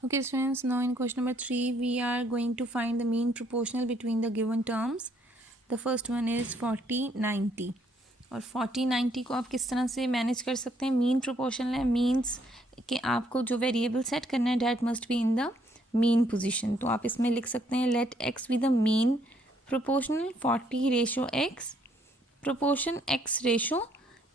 Okay students, now in question number 3 we are going to find the mean proportional between the given terms. The first one is 40-90 और 40-90 को आप किस तरह से manage कर सकते हैं. मीन प्रोपोर्शनल है, मीन्स कि आपको जो वेरिएबल सेट करना है that must be in the mean position. तो आप इसमें लिख सकते हैं let x be the mean proportional 40 ratio x proportion x ratio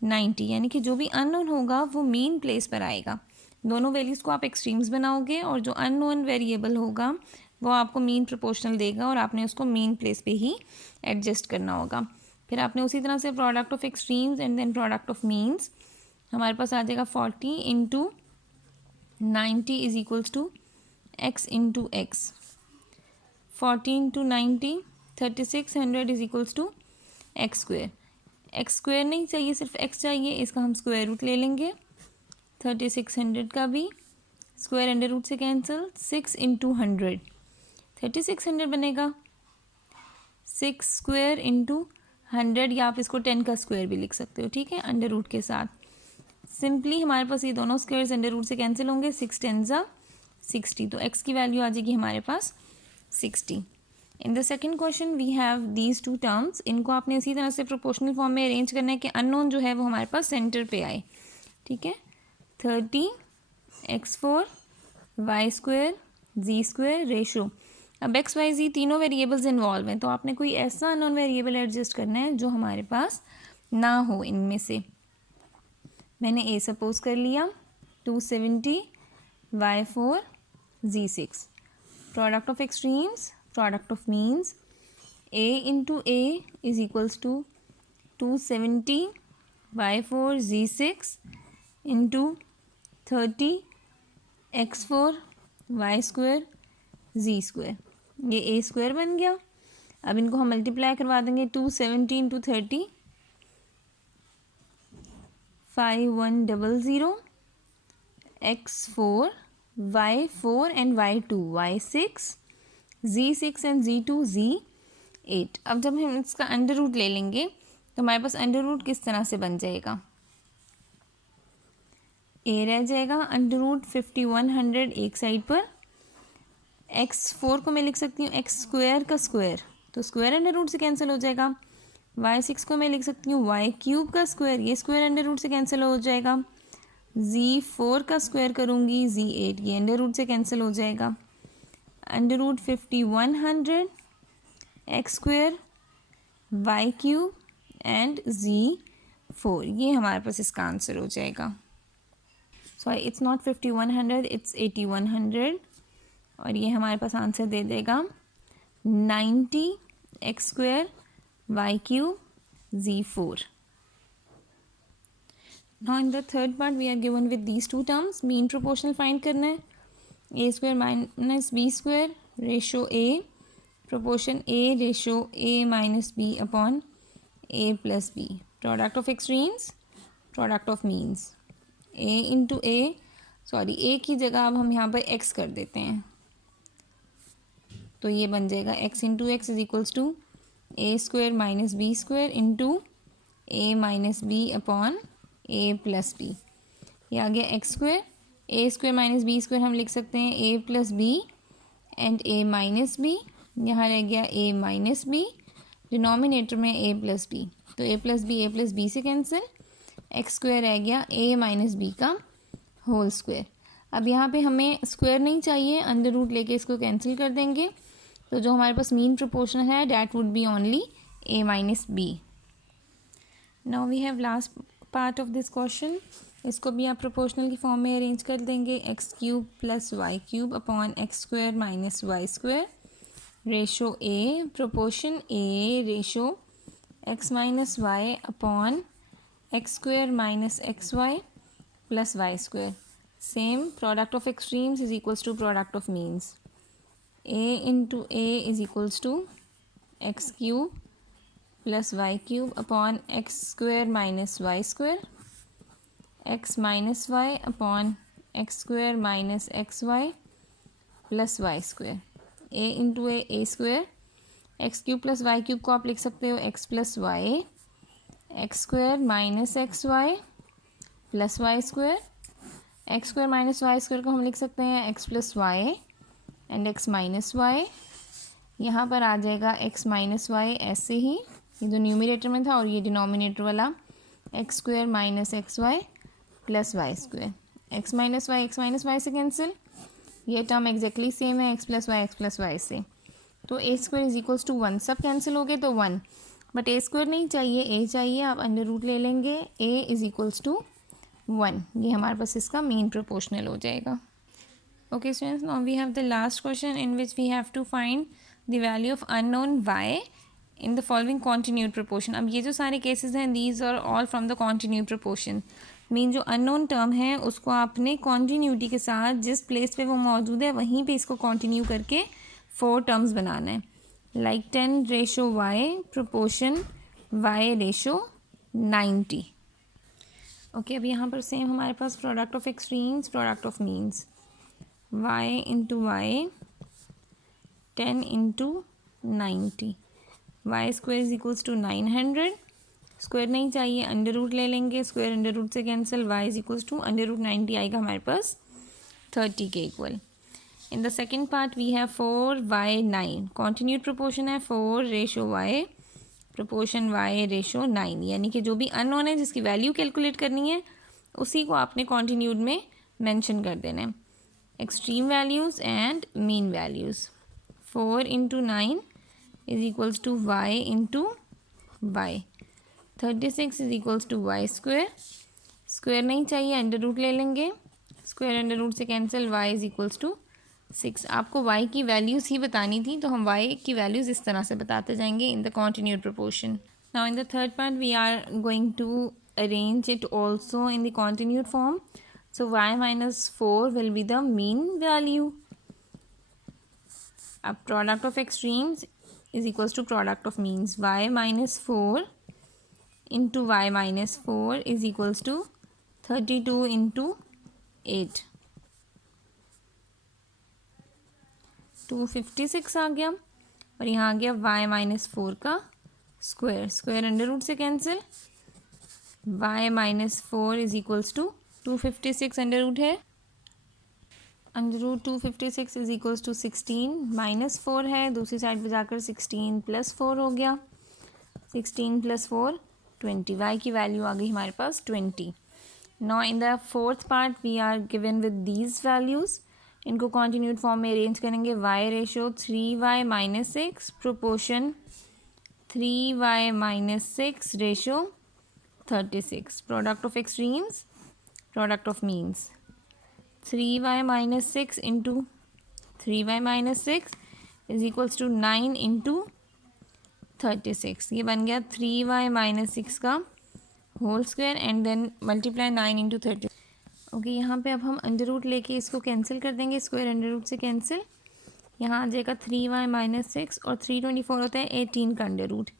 90, यानी कि जो भी अननोन होगा वो मीन प्लेस पर आएगा. दोनों वैल्यूज़ को आप एक्सट्रीम्स बनाओगे और जो अननोन वेरिएबल होगा वो आपको मीन प्रोपोर्शनल देगा और आपने उसको मीन प्लेस पे ही एडजस्ट करना होगा. फिर आपने उसी तरह से product of extremes and then product of means. हमारे पास आ जाएगा 40 into 90 is equals to x into x. 40 into 90 3600 is equals to x square. X square नहीं चाहिए, सिर्फ एक्स चाहिए, इसका हम स्क्वायर रूट ले लेंगे. 3600 का भी स्क्वायर अंडर रूट से कैंसिल. 6 इंटू 100 3600 बनेगा. 6 स्क्वायर इंटू 100 या आप इसको 10 का स्क्वायर भी लिख सकते हो, ठीक है, अंडर रूट के साथ. सिंपली हमारे पास ये दोनों स्क्वायर्स अंडर रूट से कैंसिल होंगे. 6 10 ज़ा 60, तो एक्स की वैल्यू आ जाएगी हमारे पास 60. In the second question we have these two terms. इनको आपने इसी तरह से प्रोपोर्शनल फॉर्म में अरेंज करना है कि अननोन जो है वो हमारे पास सेंटर पे आए, ठीक है. 30 x4 y square z square ratio. अब एक्स वाई जी तीनों वेरिएबल्स इन्वॉल्व हैं, तो आपने कोई ऐसा अननोन वेरिएबल एडजस्ट करना है जो हमारे पास ना हो इनमें से. मैंने ए सपोज कर लिया. 270 y4 z6. Product of extremes, product of means. a into a is equals to 270 y4 z6 into 30 x4 y square z square. ये ए स्क्वायर बन गया. अब इनको हम मल्टीप्लाई करवा देंगे. 270 into 30 5100 x4 y4 and y2 y6 z6 and z2 z8. अब जब हम इसका अंडर रूट ले लेंगे तो हमारे पास अंडर रूट किस तरह से बन जाएगा. ए रह जाएगा अंडर रूट 5100 एक साइड पर. x4 को मैं लिख सकती हूँ एक्स स्क्वायर का स्क्वायर, तो स्क्वायर अंडर रूट से कैंसिल हो जाएगा. y6 को मैं लिख सकती हूँ वाई क्यूब का स्क्वायर, ये स्क्वायर अंडर रूट से कैंसिल हो जाएगा. z4 का स्क्वायर करूँगी z8, ये अंडर रूट से कैंसिल हो जाएगा. Under root 5100 x square Y cube and z4, ये हमारे पास इसका आंसर हो जाएगा. सॉरी, इट्स नॉट 5100, इट्स 8100 और ये हमारे पास आंसर दे देगा 90 X square Y cube z4. Now in the third part we are given with these two terms. Mean proportional find करना है. A square minus B square ratio A proportion A ratio A minus B upon A plus B. Product of extremes, product of means. A into A, sorry A की जगह अब हम यहाँ पर x कर देते हैं, तो ये बन जाएगा X into X is equals to A square minus B square into A minus B upon A plus B. ये आ गया X square. A square minus B square हम लिख सकते हैं A plus B and A minus B. यहाँ रह गया ए माइनस बी, डिनोमिनेटर में ए प्लस बी, तो ए प्लस बी से कैंसिल. एक्स स्क्वायर रह गया ए माइनस बी का होल स्क्वायर. अब यहाँ पे हमें स्क्वायर नहीं चाहिए, अंडर रूट लेके इसको कैंसिल कर देंगे, तो जो हमारे पास मीन प्रोपोर्शन है that would be only a minus b. Now we have last part of this question. इसको भी आप प्रोपोर्शनल की फॉर्म में अरेंज कर देंगे. X cube plus Y cube upon x square minus Y square ratio A proportion A ratio x minus y upon x square minus x Y plus Y square. Same product of extremes is equals to product of means. A into a is equals to x cube plus Y cube upon x square minus Y square x minus y upon x square minus x Y plus Y square. A into A square. X cube plus Y cube को आप लिख सकते हो X plus Y X square minus x Y plus Y square X square minus Y square को हम लिख सकते हैं X plus Y and X minus Y. यहाँ पर आ जाएगा एक्स माइनस वाई ऐसे ही, ये जो न्यूमरेटर में था, और ये डिनोमिनेटर वाला x square minus x Y plus Y square. X minus y से कैंसिल, ये टर्म एग्जैक्टली सेम है एक्स प्लस वाई से। तो a square is equals to 1, सब कैंसिल हो गए तो 1, बट ए स्क्वायर नहीं चाहिए, ए चाहिए, आप अंडर रूट ले लेंगे, ए इज इक्वल्स टू 1। ये हमारे पास इसका मीन प्रोपोर्शनल हो जाएगा। Okay students, now we have the last question in which we have to find the value of unknown y in the following continued proportion. अब ये जो सारे केसेस हैं these are all from the continued proportion. Mean जो unknown term है उसको आपने continuity के साथ जिस प्लेस पे वो मौजूद है वहीं पे इसको कंटिन्यू करके 4 टर्म्स बनाना है, like 10/y proportion y ratio 90। Okay, अब यहाँ पर सेम हमारे पास product of extremes, product of means, y into Y 10 into 90, Y square is equals to 900, square नहीं चाहिए, अंडर रूट ले लेंगे, स्क्वायर अंडर रूट से cancel, y is equals to under root 90 आएगा हमारे पास 30 के equal. In the second part we have 4/9, continued proportion है 4/y प्रोपोर्शन y रेशो 9, यानी कि जो भी अननोन है जिसकी वैल्यू कैलकुलेट करनी है उसी को आपने कॉन्टिन्यूड में मेंशन कर देना है, extreme values and mean values. 4 into 9 is equals to y into y, 36 is equals to y square, square नहीं चाहिए, अंडर रूट ले लेंगे, स्क्वायर अंडर रूट से cancel, y is equals to 6। आपको y की वैल्यूज़ ही बतानी थी तो हम y की वैल्यूज़ इस तरह से बताते जाएंगे in the continued proportion. Now in the third part we are going to arrange it also in the continued form. So y minus 4 will be the mean value. अब product of extremes is equals to product of means. Y minus 4 into y minus 4 is equals to 32 into 8, 256 आ गया, और यहाँ आ गया y minus 4 का square, square under root से cancel, y minus 4 is equals to 256 under root है, under root 256 is equals to 16 minus 4 है, दूसरी साइड पे जाकर 16 प्लस 4 हो गया, 16 प्लस 4 20, y की वैल्यू आ गई हमारे पास 20। Now in the fourth part we are given with these values, इनको कॉन्टिन्यूड फॉर्म में अरेंज करेंगे, y ratio 3y minus 6 proportion 3y minus 6 ratio 36, product of extremes, product of means, 3y minus 6 into 3y minus 6 is equals to 9 into 36, ये बन गया 3y minus 6 का whole square and then multiply 9 into 30। Okay, यहाँ पे अब हम under root लेके इसको कैंसिल कर देंगे, स्क्वायर अंडर रूट से कैंसिल, यहाँ आ जाएगा 3y माइनस 6 और 324 होता है 18 का अंडर रूट,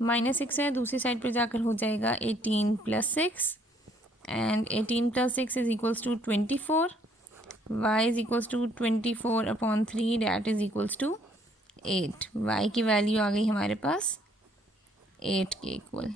माइनस 6 है, दूसरी साइड पर जाकर हो जाएगा 18 plus 6 and 18 plus 6 is equals to 24, y is equals to 24 upon 3 that is equals to 8, y की वैल्यू आ गई हमारे पास 8 के इक्वल।